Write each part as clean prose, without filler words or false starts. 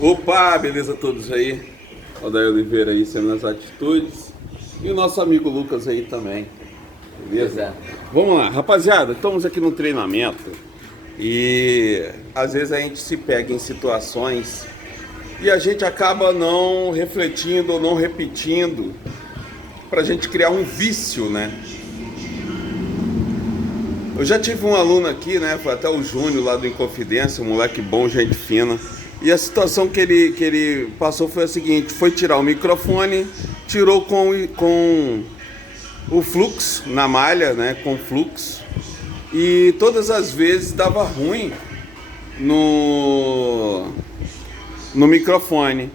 Opa, beleza a todos aí? Odair Oliveira aí, sendo as atitudes. E o nosso amigo Lucas aí também. Beleza? Vamos lá, rapaziada, estamos aqui no treinamento e às vezes a gente se pega em situações e a gente acaba não refletindo ou não repetindo pra gente criar um vício, né? Eu já tive um aluno aqui, né? Foi até o Júnior lá do Inconfidência, um moleque bom, gente fina. E a situação que ele passou foi a seguinte: foi tirar o microfone, tirou com o fluxo na malha, né? Com fluxo. E todas as vezes dava ruim no microfone.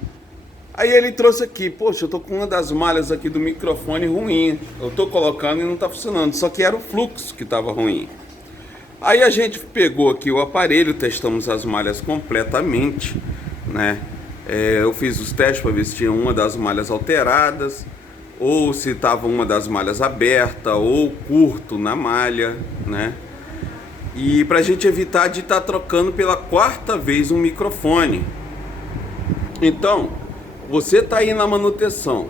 Aí ele trouxe aqui, poxa, eu tô com uma das malhas aqui do microfone ruim. Eu tô colocando e não tá funcionando. Só que era o fluxo que tava ruim. Aí a gente pegou aqui o aparelho, testamos as malhas completamente, né? Eu fiz os testes para ver se tinha uma das malhas alteradas, ou se tava uma das malhas aberta, ou curto na malha, né? E pra gente evitar de estar trocando pela quarta vez um microfone. Então, você tá aí na manutenção,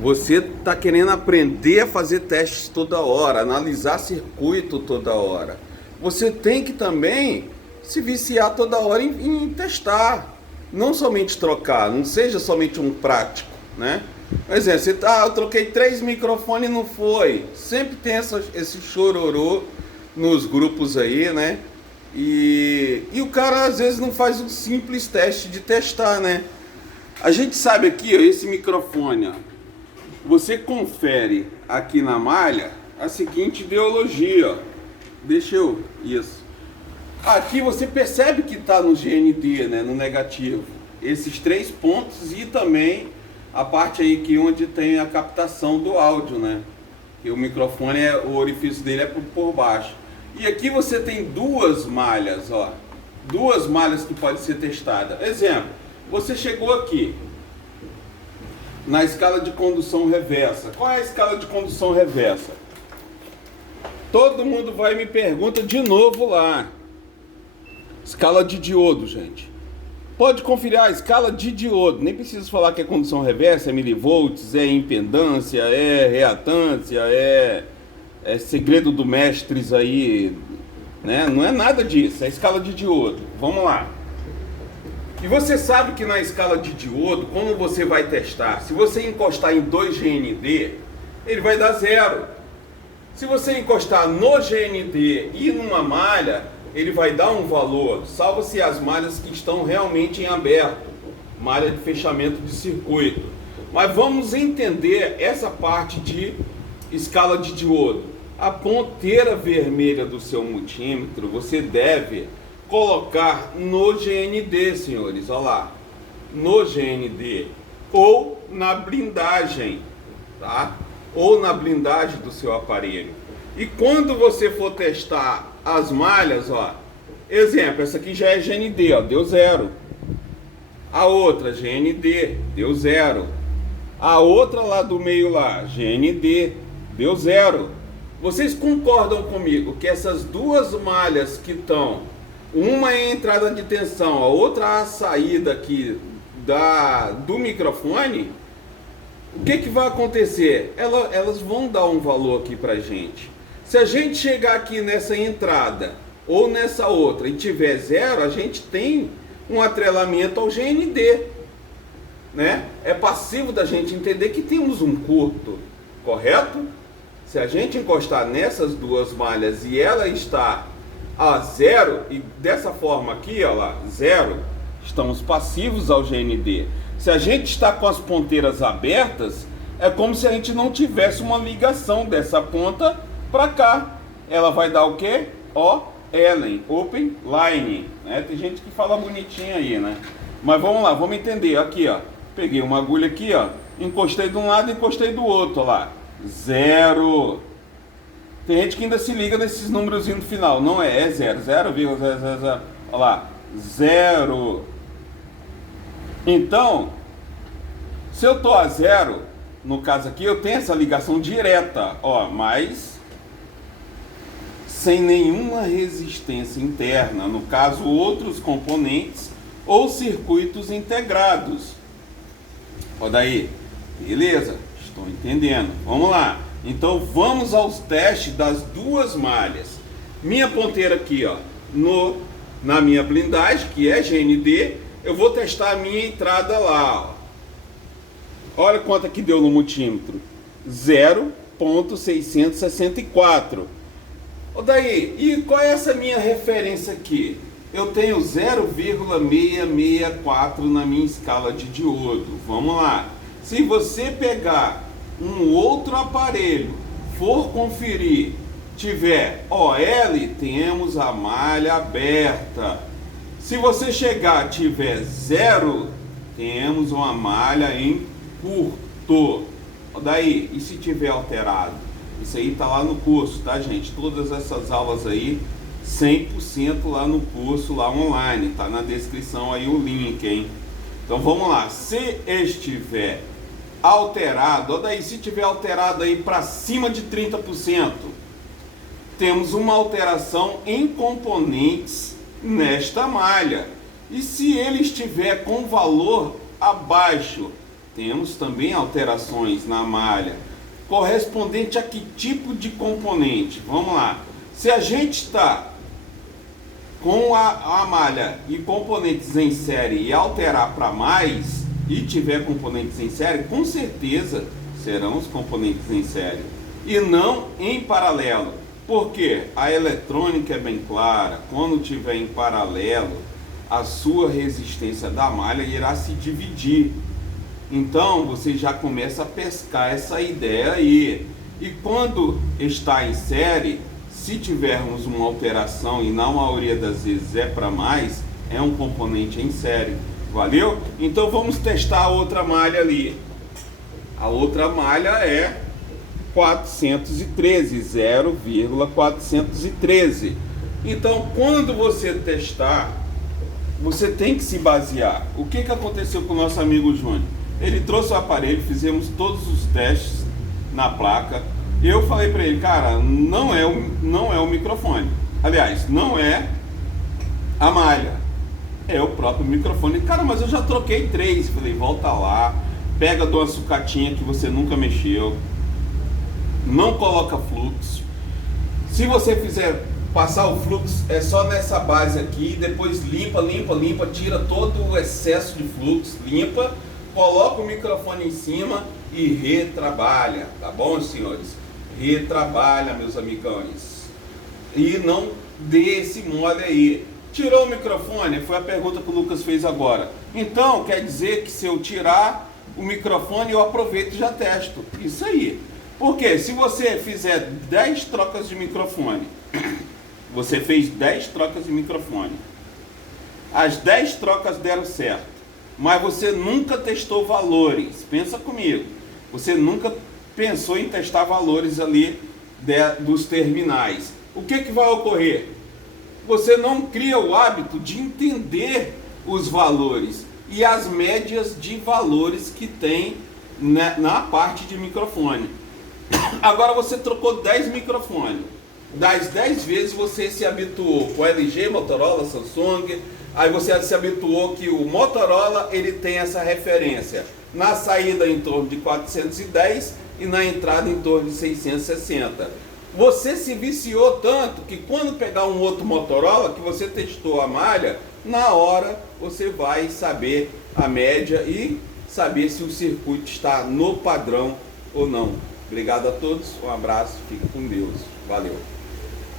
você tá querendo aprender a fazer testes toda hora, analisar circuito toda hora. Você tem que também se viciar toda hora em testar, não somente trocar, não seja somente um prático, né? Por exemplo, você eu troquei 3 microfones e não foi. Sempre tem esse chororô nos grupos aí, né? E o cara às vezes não faz um simples teste de testar, né? A gente sabe aqui, ó, esse microfone, ó, você confere aqui na malha a seguinte ideologia, ó. Isso. Aqui você percebe que está no GND, né, no negativo. Esses 3 pontos e também a parte aí que onde tem a captação do áudio, né? Que o microfone, o orifício dele é por baixo. E aqui você tem 2 malhas, ó. 2 malhas que podem ser testadas. Exemplo, você chegou aqui na escala de condução reversa. Qual é a escala de condução reversa? Todo mundo vai e me pergunta de novo lá. Escala de diodo, gente. Pode conferir a escala de diodo. Nem preciso falar que é condução reversa, é milivolts, é impedância, é reatância, é segredo do mestres aí, né? Não é nada disso, é escala de diodo. Vamos lá. E você sabe que na escala de diodo, quando você vai testar, se você encostar em 2 GND, ele vai dar 0. Se você encostar no GND e numa malha, ele vai dar um valor, salvo-se as malhas que estão realmente em aberto, malha de fechamento de circuito. Mas vamos entender essa parte de escala de diodo. A ponteira vermelha do seu multímetro você deve colocar no GND, senhores, olha lá, no GND ou na blindagem, tá? Ou na blindagem do seu aparelho. E quando você for testar as malhas, ó, exemplo, essa aqui já é GND, ó, deu 0. A outra GND, deu 0. A outra lá do meio lá, GND, deu 0. Vocês concordam comigo que essas 2 malhas que estão, uma é a entrada de tensão, a outra é a saída aqui do microfone? O que vai acontecer? Elas vão dar um valor aqui pra gente. Se a gente chegar aqui nessa entrada ou nessa outra e tiver 0, a gente tem um atrelamento ao GND, né? É passivo da gente entender que temos um curto, correto? Se a gente encostar nessas 2 malhas e ela está a 0, e dessa forma aqui, ó lá, 0, estamos passivos ao GND. Se a gente está com as ponteiras abertas, é como se a gente não tivesse uma ligação dessa ponta para cá. Ela vai dar o quê? Open line, né? Tem gente que fala bonitinho aí, né? Mas vamos lá, vamos entender. Aqui, ó, peguei uma agulha aqui, ó, encostei de um lado e encostei do outro, ó lá, 0. Tem gente que ainda se liga nesses números no final. Não é 0, 0,000, ó lá, 0. Então, se eu tô a 0, no caso aqui, eu tenho essa ligação direta, ó, mas sem nenhuma resistência interna. No caso, outros componentes ou circuitos integrados. Olha daí, beleza, estou entendendo. Vamos lá, então vamos aos testes das duas malhas. Minha ponteira aqui, ó, na minha blindagem, que é GND, eu vou testar a minha entrada lá, ó. Olha quanto que deu no multímetro, 0,664. Daí, e qual é essa minha referência aqui? Eu tenho 0,664 na minha escala de diodo. Vamos lá. Se você pegar um outro aparelho, for conferir, tiver OL, temos a malha aberta. Se você chegar, tiver 0, temos uma malha em curto. Daí, e se tiver alterado? Isso aí tá lá no curso, tá, gente? Todas essas aulas aí, 100% lá no curso, lá online. Tá na descrição aí o link, hein? Então vamos lá. Se estiver alterado, daí se tiver alterado aí para cima de 30%, temos uma alteração em componentes nesta malha. E se ele estiver com valor abaixo, temos também alterações na malha. Correspondente a que tipo de componente? Vamos lá. Se a gente está com a malha e componentes em série e alterar para mais, e tiver componentes em série, com certeza serão os componentes em série e não em paralelo. Porque a eletrônica é bem clara, quando tiver em paralelo, a sua resistência da malha irá se dividir. Então você já começa a pescar essa ideia aí. E quando está em série, se tivermos uma alteração, e na maioria das vezes é para mais, é um componente em série. Valeu? Então vamos testar a outra malha ali. A outra malha é 413, 0,413. Então quando você testar, você tem que se basear. O que aconteceu com o nosso amigo Júnior? Ele trouxe o aparelho, fizemos todos os testes na placa. Eu falei para ele, cara, não é o microfone. Aliás, não é a malha, é o próprio microfone. Cara, mas eu já troquei 3. Falei, volta lá, pega de uma sucatinha que você nunca mexeu, não coloca fluxo. Se você fizer passar o fluxo, é só nessa base aqui, depois limpa, tira todo o excesso de fluxo, limpa, coloca o microfone em cima e retrabalha, tá bom, senhores? Retrabalha, meus amigões. E não dê esse mole aí. Tirou o microfone? Foi a pergunta que o Lucas fez agora. Então, quer dizer que se eu tirar o microfone, eu aproveito e já testo. Isso aí. Porque se você fizer 10 trocas de microfone, você fez 10 trocas de microfone, as 10 trocas deram certo, mas você nunca testou valores. Pensa comigo, você nunca pensou em testar valores ali dos terminais. O que vai ocorrer? Você não cria o hábito de entender os valores e as médias de valores que tem na parte de microfone. Agora você trocou 10 microfones. Das 10 vezes você se habituou com LG, Motorola, Samsung. Aí você se habituou que o Motorola ele tem essa referência na saída em torno de 410 e na entrada em torno de 660. Você se viciou tanto que quando pegar um outro Motorola que você testou a malha, na hora você vai saber a média e saber se o circuito está no padrão ou não. Obrigado a todos, um abraço, fica com Deus, valeu.